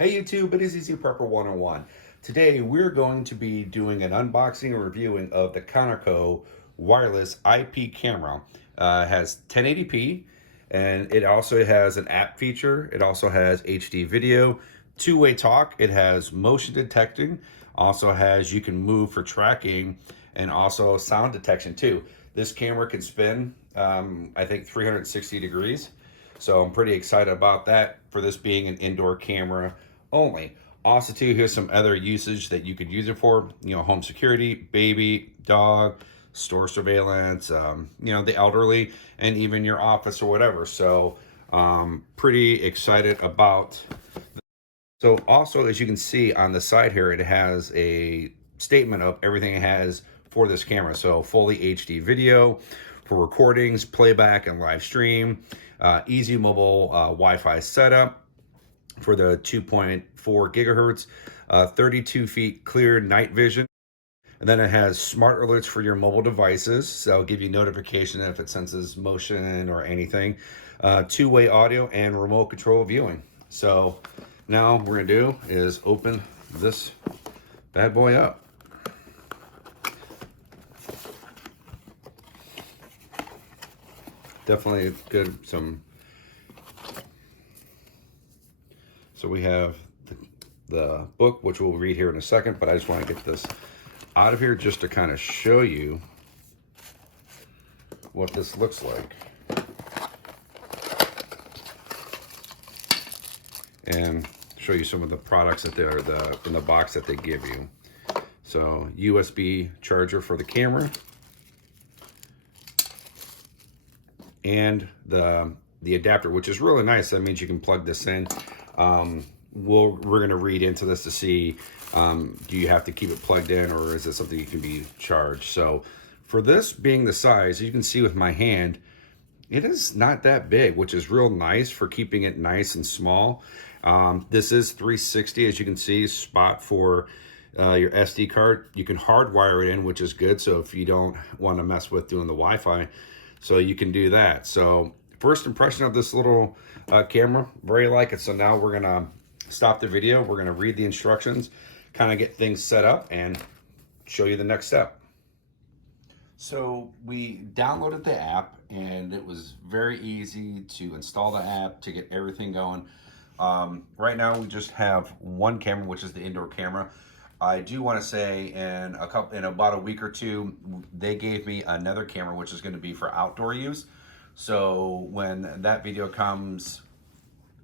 Hey YouTube, it is Easy Prepper 101. Today we're going to be doing an unboxing and reviewing of the Conico wireless IP camera. It has 1080p and it also has an app feature. It also has HD video, two-way talk. It has motion detecting, also has you can move for tracking and also sound detection too. This camera can spin, I think 360 degrees. So I'm pretty excited about that for this being an indoor camera only. Also too, here's some other usage that you could use it for, home security, baby, dog, store surveillance, the elderly, and even your office or whatever. So pretty excited about. So also, as you can see on the side here, it has a statement of everything it has for this camera. So fully HD video for recordings, playback, and live stream. Easy mobile Wi-Fi setup for the 2.4 gigahertz, 32 feet clear night vision. And then it has smart alerts for your mobile devices. So it'll give you notification if it senses motion or anything. Two-way audio and remote control viewing. So now what we're gonna do is open this bad boy up. Definitely good. So we have the book, which we'll read here in a second, but I just want to get this out of here just to kind of show you what this looks like. And show you some of the products that they're in the box that they give you. So USB charger for the camera, and the adapter, which is really nice. That means you can plug this in. We're going to read into this to see, do you have to keep it plugged in, or is it something you can be charged? So for this being the size, you can see with my hand, it is not that big, which is real nice for keeping it nice and small. This is 360, as you can see, spot for your SD card. You can hardwire it in, which is good. So if you don't want to mess with doing the Wi-Fi, so you can do that. So first impression of this little camera, very like it. So now we're gonna stop the video. We're gonna read the instructions, kind of get things set up, and show you the next step. So we downloaded the app, and it was very easy to install the app, to get everything going. Right now we just have one camera, which is the indoor camera. I do want to say in about a week or two, they gave me another camera, which is going to be for outdoor use. So when that video comes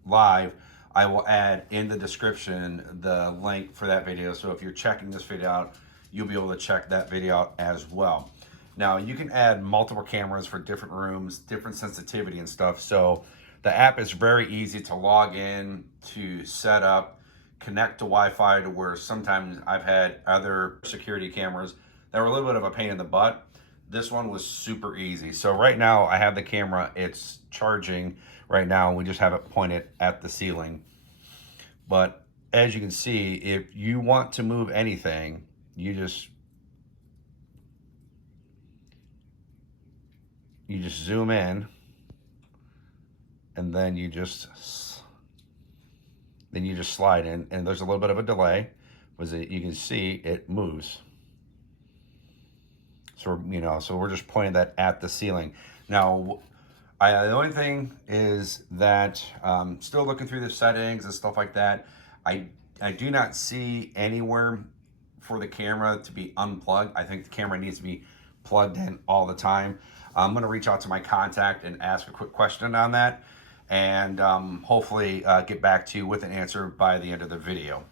live, I will add in the description the link for that video. So if you're checking this video out, you'll be able to check that video out as well. Now you can add multiple cameras for different rooms, different sensitivity and stuff. So the app is very easy to log in, to set up, connect to Wi-Fi, to where sometimes I've had other security cameras that were a little bit of a pain in the butt. This one was super easy. So right now I have the camera, it's charging right now. We just have it pointed at the ceiling. But as you can see, if you want to move anything, you just zoom in, and then you just slide in, and there's a little bit of a delay, but you can see it moves. So so we're just pointing that at the ceiling. Now, the only thing is that still looking through the settings and stuff like that, I do not see anywhere for the camera to be unplugged. I think the camera needs to be plugged in all the time. I'm going to reach out to my contact and ask a quick question on that, and hopefully get back to you with an answer by the end of the video.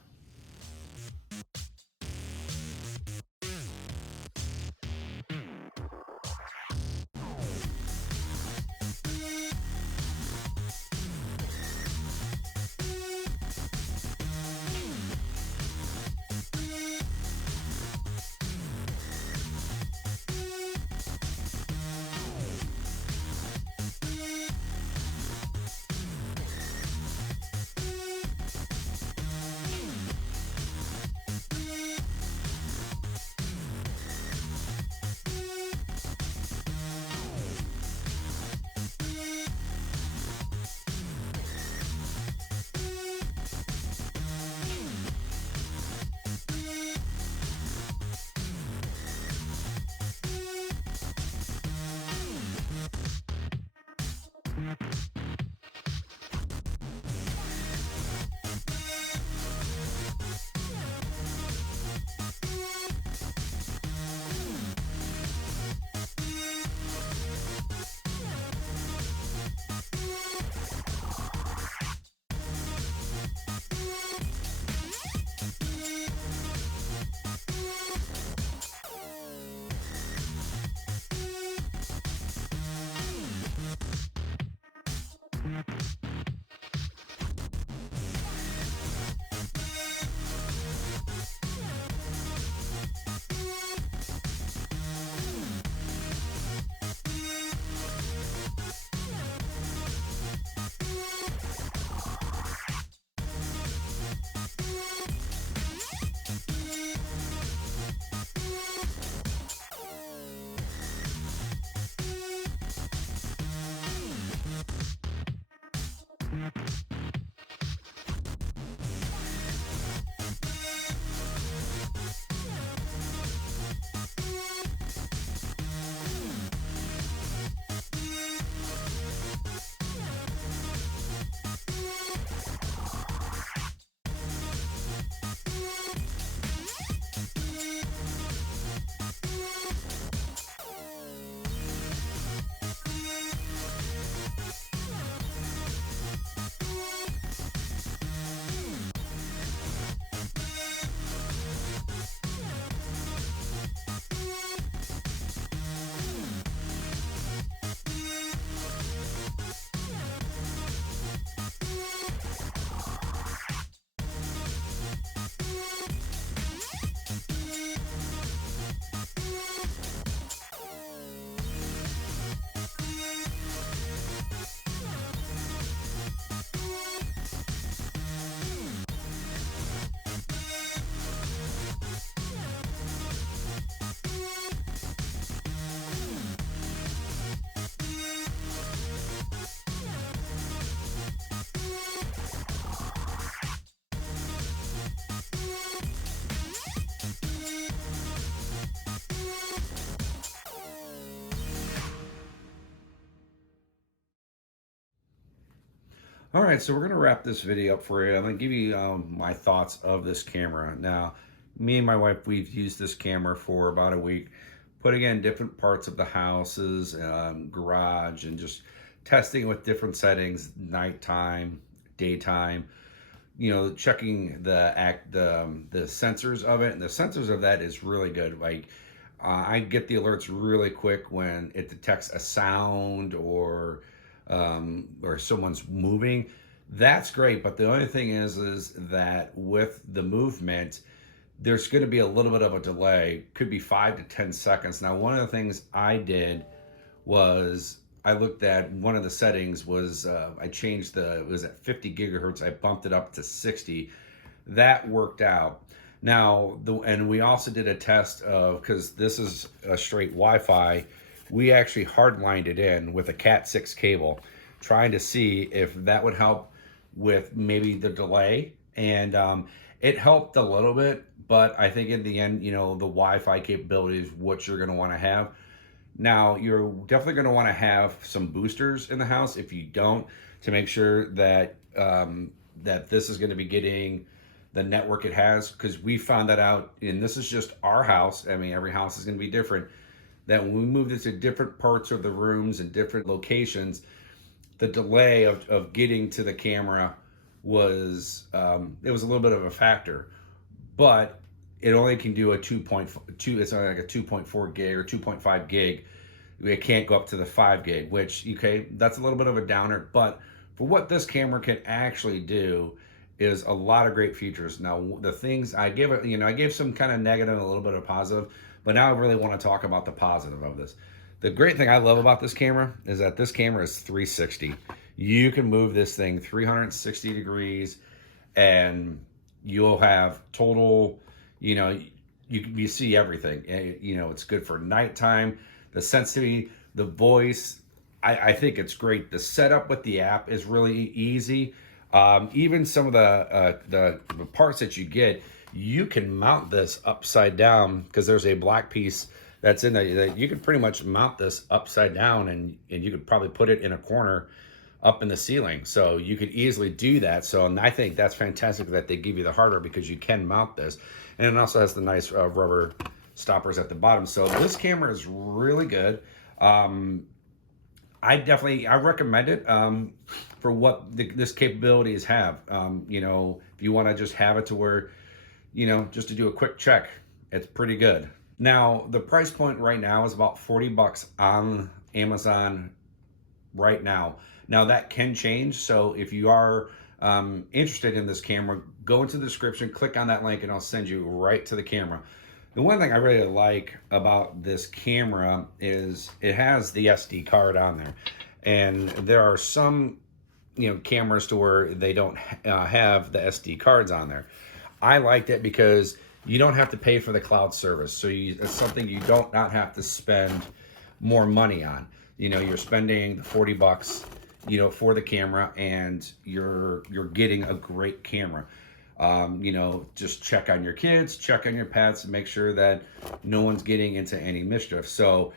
All right, so we're gonna wrap this video up for you. I'm gonna give you my thoughts of this camera. Now, me and my wife, we've used this camera for about a week, putting in different parts of the houses, garage, and just testing with different settings, nighttime, daytime. Checking the sensors of it, and the sensors of that is really good. Like, I get the alerts really quick when it detects a sound or someone's moving. That's great, but the only thing is that with the movement, there's going to be a little bit of a delay. Could be 5 to 10 seconds. Now, one of the things I did was I looked at one of the settings was I changed it was at 50 gigahertz. I bumped it up to 60. That worked out. Now, and we also did a test of, because this is a straight Wi-Fi, we actually hardlined it in with a Cat 6 cable, trying to see if that would help with maybe the delay. And it helped a little bit, but I think in the end, the Wi-Fi capability is what you're going to want to have. Now, you're definitely going to want to have some boosters in the house if you don't, to make sure that that this is going to be getting the network it has, because we found that out, and this is just our house. I mean, every house is going to be different. That when we moved it to different parts of the rooms and different locations, the delay of getting to the camera was it was a little bit of a factor. But it only can do a 2.2, it's only like a 2.4 gig or 2.5 gig. It can't go up to the 5 gig, which, okay, that's a little bit of a downer. But for what this camera can actually do is a lot of great features. Now, the things I give it, I gave some kind of negative and a little bit of positive, but now I really want to talk about the positive of this. The great thing I love about this camera is that this camera is 360. You can move this thing 360 degrees and you'll have total, you see everything. It's good for nighttime, the sensitivity, the voice. I think it's great. The setup with the app is really easy. Even some of the parts that you get, you can mount this upside down, because there's a black piece that's in there that you can pretty much mount this upside down, and you could probably put it in a corner up in the ceiling. So you could easily do that. So, and I think that's fantastic that they give you the hardware, because you can mount this. And it also has the nice rubber stoppers at the bottom. So this camera is really good. I recommend it for what this capabilities have. You know, if you want to just have it to where, you know, just to do a quick check, it's pretty good. Now, the price point right now is about 40 bucks on Amazon right now. Now that can change. So if you are interested in this camera, go into the description, click on that link, and I'll send you right to the camera. The one thing I really like about this camera is it has the SD card on there. And there are some, you know, cameras to where they don't have the SD cards on there. I liked it because you don't have to pay for the cloud service. So it's something you don't not have to spend more money on. You know, you're spending the 40 bucks, you know, for the camera, and you're getting a great camera. You know, just check on your kids, check on your pets, and make sure that no one's getting into any mischief. So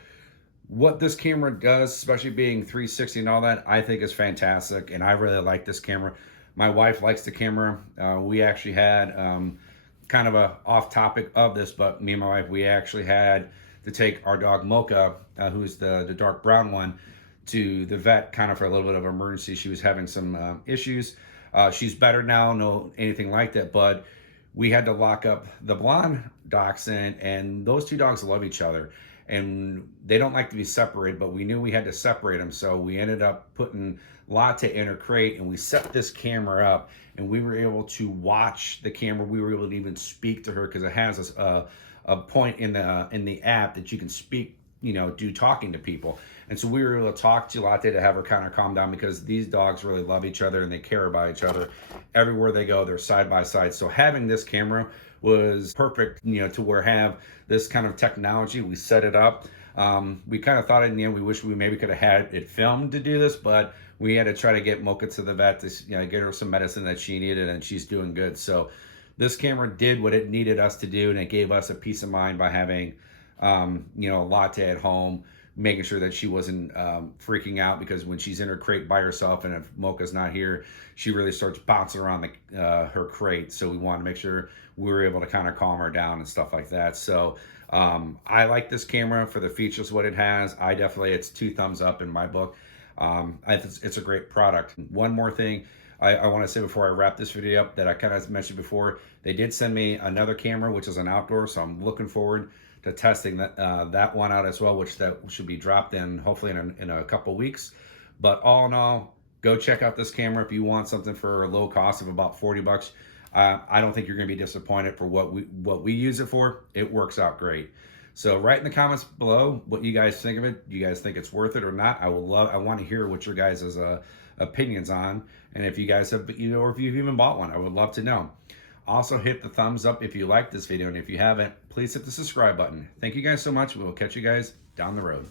what this camera does, especially being 360 and all that, I think is fantastic, and I really like this camera. My wife likes the camera. We actually had kind of a off topic of this, but me and my wife, we actually had to take our dog Mocha, who's the dark brown one, to the vet kind of for a little bit of emergency. She was having some issues. She's better now, no anything like that, but we had to lock up the blonde dachshund, and those two dogs love each other, and they don't like to be separated, but we knew we had to separate them, so we ended up putting Latte in her crate, and we set this camera up, and we were able to watch the camera. We were able to even speak to her, because it has a point in the app that you can speak, you know, do talking to people. And so we were able to talk to Latte to have her kind of calm down, because these dogs really love each other and they care about each other. Everywhere they go, they're side by side. So having this camera was perfect, you know, to where have this kind of technology. We set it up. We kind of thought in the end, we wish we maybe could have had it filmed to do this, but we had to try to get Mocha to the vet to, you know, get her some medicine that she needed, and she's doing good. So this camera did what it needed us to do, and it gave us a peace of mind by having, you know, Latte at home, making sure that she wasn't freaking out, because when she's in her crate by herself, and if Mocha's not here, she really starts bouncing around her crate. So we want to make sure we were able to kind of calm her down and stuff like that. So I like this camera for the features, what it has. It's 2 thumbs up in my book. It's a great product. One more thing I want to say before I wrap this video up, that I kind of mentioned before, they did send me another camera, which is an outdoor, so I'm looking forward to testing that one out as well, which that should be dropped in hopefully in a couple weeks. But all in all, go check out this camera if you want something for a low cost of about 40 bucks. I don't think you're going to be disappointed for what we use it for. It works out great. So write in the comments below what you guys think of it. Do you guys think it's worth it or not? I want to hear what your guys' opinions on, and if you guys have, you know, or if you've even bought one, I would love to know. Also, hit the thumbs up if you like this video, and if you haven't, please hit the subscribe button. Thank you guys so much. We will catch you guys down the road.